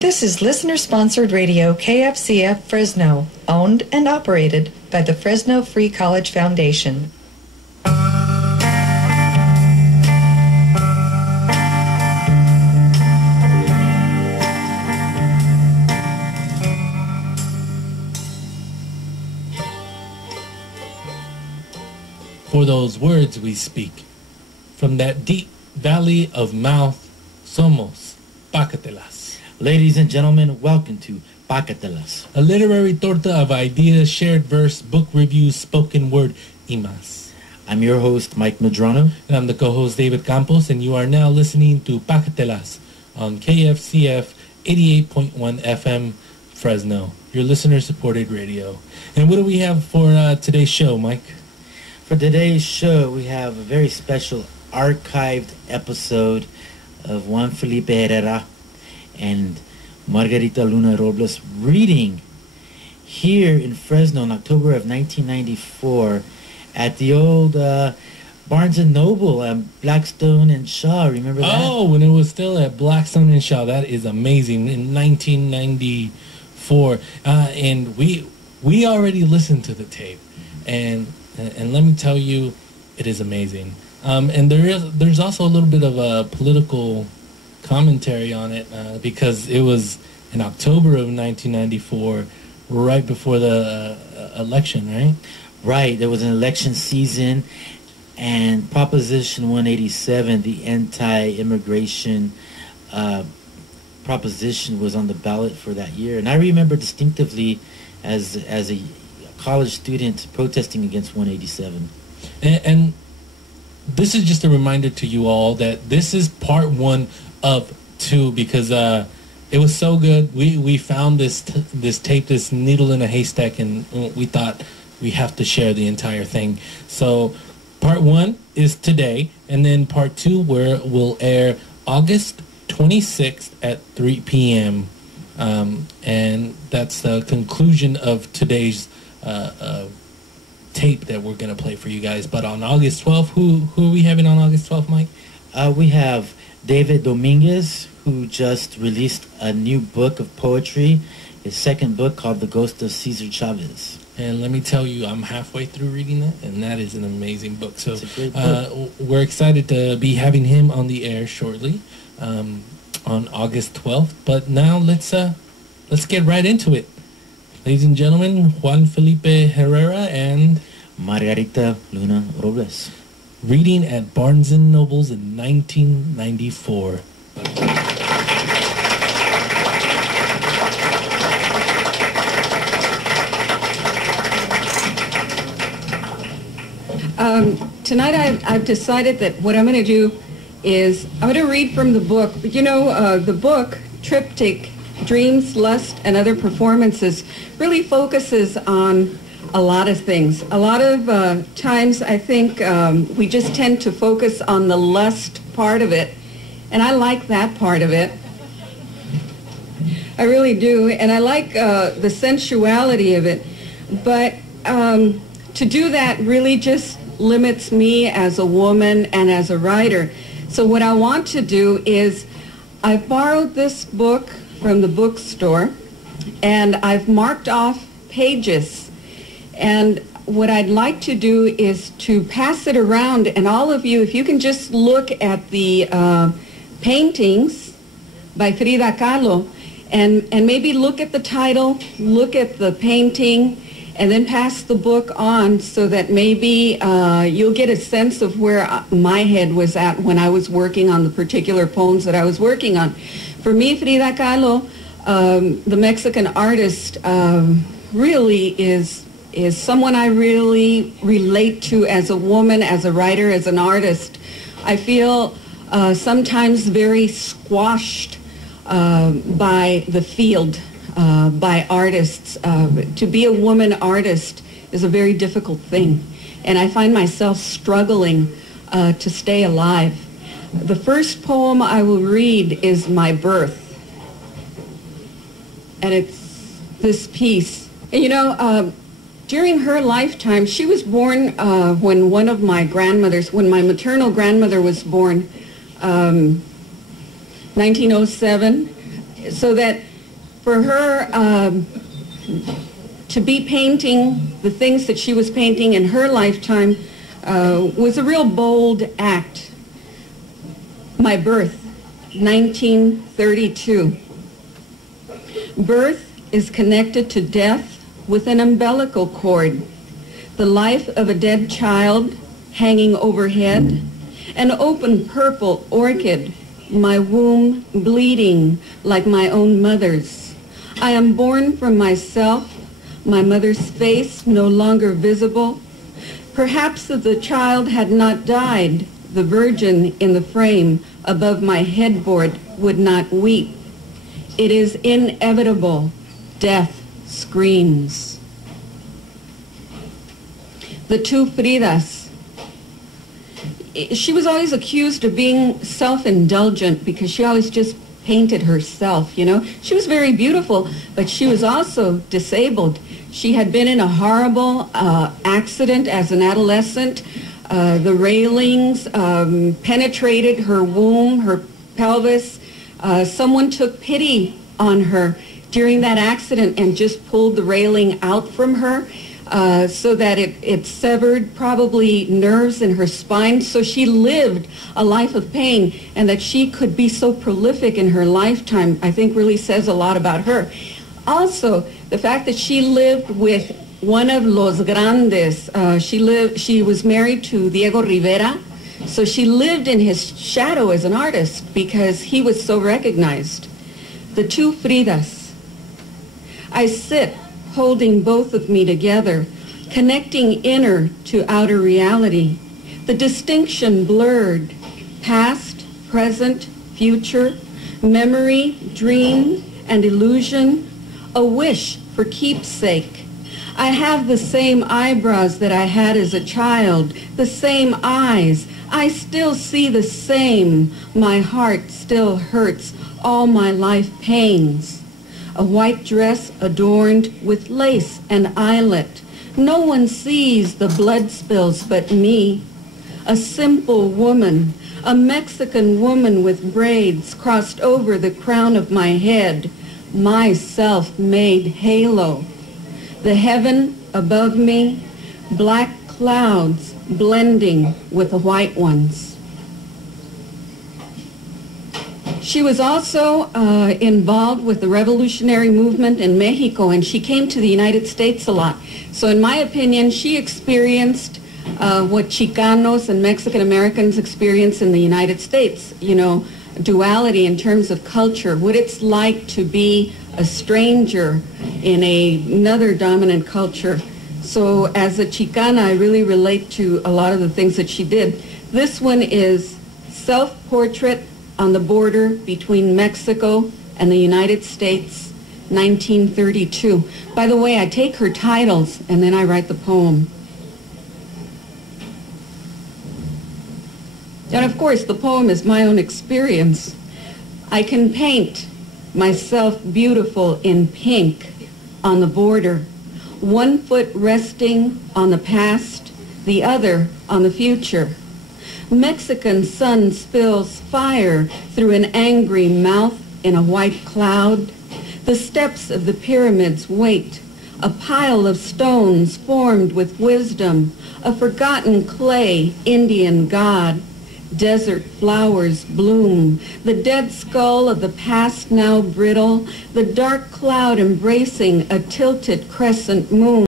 This is listener-sponsored radio KFCF Fresno, owned and operated by the Fresno Free College Foundation. For those words we speak, from that deep valley of mouth, somos Pacatelas. Ladies and gentlemen, welcome to Pacatelas, A literary torta of ideas, shared verse, book reviews, spoken word, y más. I'm your host, Mike Medrano. And I'm the co-host, David Campos, and you are now listening to Pacatelas on KFCF 88.1 FM Fresno, your listener-supported radio. And what do we have for today's show, Mike? For today's show, we have a very special archived episode of Juan Felipe Herrera and Margarita Luna Robles reading here in Fresno in October of 1994 at the old Barnes & Noble, Blackstone and Shaw. Remember that? Oh, when it was still at Blackstone and Shaw. That is amazing. In 1994. And we already listened to the tape. And let me tell you, it is amazing. And there's also a little bit of a political commentary on it because it was in October of 1994, right before the election, right? Right. There was an election season, and Proposition 187, the anti-immigration proposition, was on the ballot for that year. And I remember distinctively as a college student protesting against 187. And this is just a reminder to you all that this is part one of two, because it was so good. We found this tape, this needle in a haystack, and we thought we have to share the entire thing. So part one is today, and then part two will air August 26th at 3 p.m. And that's the conclusion of today's tape that we're going to play for you guys. But on August 12th, who are we having on August 12th, Mike? We have David Dominguez, who just released a new book of poetry, his second book called The Ghost of Cesar Chavez. And let me tell you, I'm halfway through reading that, and that is an amazing book. So It's a great book. We're excited to be having him on the air shortly on August 12th. But now let's get right into it. Ladies and gentlemen, Juan Felipe Herrera and Margarita Luna Robles. Reading at Barnes & Noble's in 1994. Tonight I've decided that what I'm going to do is I'm going to read from the book. But you know, the book, Triptych, Dreams, Lust, and Other Performances, really focuses on a lot of things. A lot of times I think we just tend to focus on the lust part of it, and I like that part of it. I really do, and I like the sensuality of it, but to do that really just limits me as a woman and as a writer. So what I want to do is I've borrowed this book from the bookstore, and I've marked off pages. And what I'd like to do is to pass it around, and all of you, if you can just look at the paintings by Frida Kahlo, and maybe look at the title, look at the painting, and then pass the book on so that maybe you'll get a sense of where my head was at when I was working on the particular poems that I was working on. For me, Frida Kahlo, the Mexican artist, really is someone I really relate to as a woman, as a writer, as an artist. I feel sometimes very squashed by the field, by artists. To be a woman artist is a very difficult thing, and I find myself struggling to stay alive. The first poem I will read is My Birth, and it's this piece. And you know, during her lifetime, she was born when one of my grandmothers, when my maternal grandmother was born, 1907, so that For her to be painting the things that she was painting in her lifetime was a real bold act. My birth, 1932. Birth is connected to death with an umbilical cord. The life of a dead child hanging overhead, an open purple orchid, my womb bleeding like my own mother's. I am born from myself, my mother's face no longer visible. Perhaps if the child had not died, the virgin in the frame above my headboard would not weep. It is inevitable. Death screams. The two Fridas. She was always accused of being self-indulgent because she always just painted herself, you know. She was very beautiful, but she was also disabled. She had been in a horrible accident as an adolescent. The railings penetrated her womb, her pelvis. Someone took pity on her during that accident and just pulled the railing out from her so that it severed probably nerves in her spine. So she lived a life of pain, and that she could be so prolific in her lifetime, I think really says a lot about her. Also, the fact that she lived with one of Los Grandes. She was married to Diego Rivera, so she lived in his shadow as an artist because he was so recognized. The two Fridas. I sit holding both of me together, connecting inner to outer reality. The distinction blurred, past, present, future, memory, dream, and illusion, a wish for keepsake. I have the same eyebrows that I had as a child, the same eyes. I still see the same. My heart still hurts all my life pains. A white dress adorned with lace and eyelet. No one sees the blood spills but me. A simple woman, a Mexican woman with braids crossed over the crown of my head. My self-made halo. The heaven above me, black clouds blending with the white ones. She was also involved with the revolutionary movement in Mexico, and she came to the United States a lot. So in my opinion, she experienced what Chicanos and Mexican Americans experience in the United States, you know, duality in terms of culture, what it's like to be a stranger in another dominant culture. So as a Chicana, I really relate to a lot of the things that she did. This one is self-portrait on the border between Mexico and the United States, 1932. By the way, I take her titles and then I write the poem. And of course, the poem is my own experience. I can paint myself beautiful in pink on the border, one foot resting on the past, the other on the future. Mexican sun spills fire through an angry mouth in a white cloud. The steps of the pyramids wait, a pile of stones formed with wisdom, a forgotten clay Indian god. Desert flowers bloom, the dead skull of the past now brittle, the dark cloud embracing a tilted crescent moon.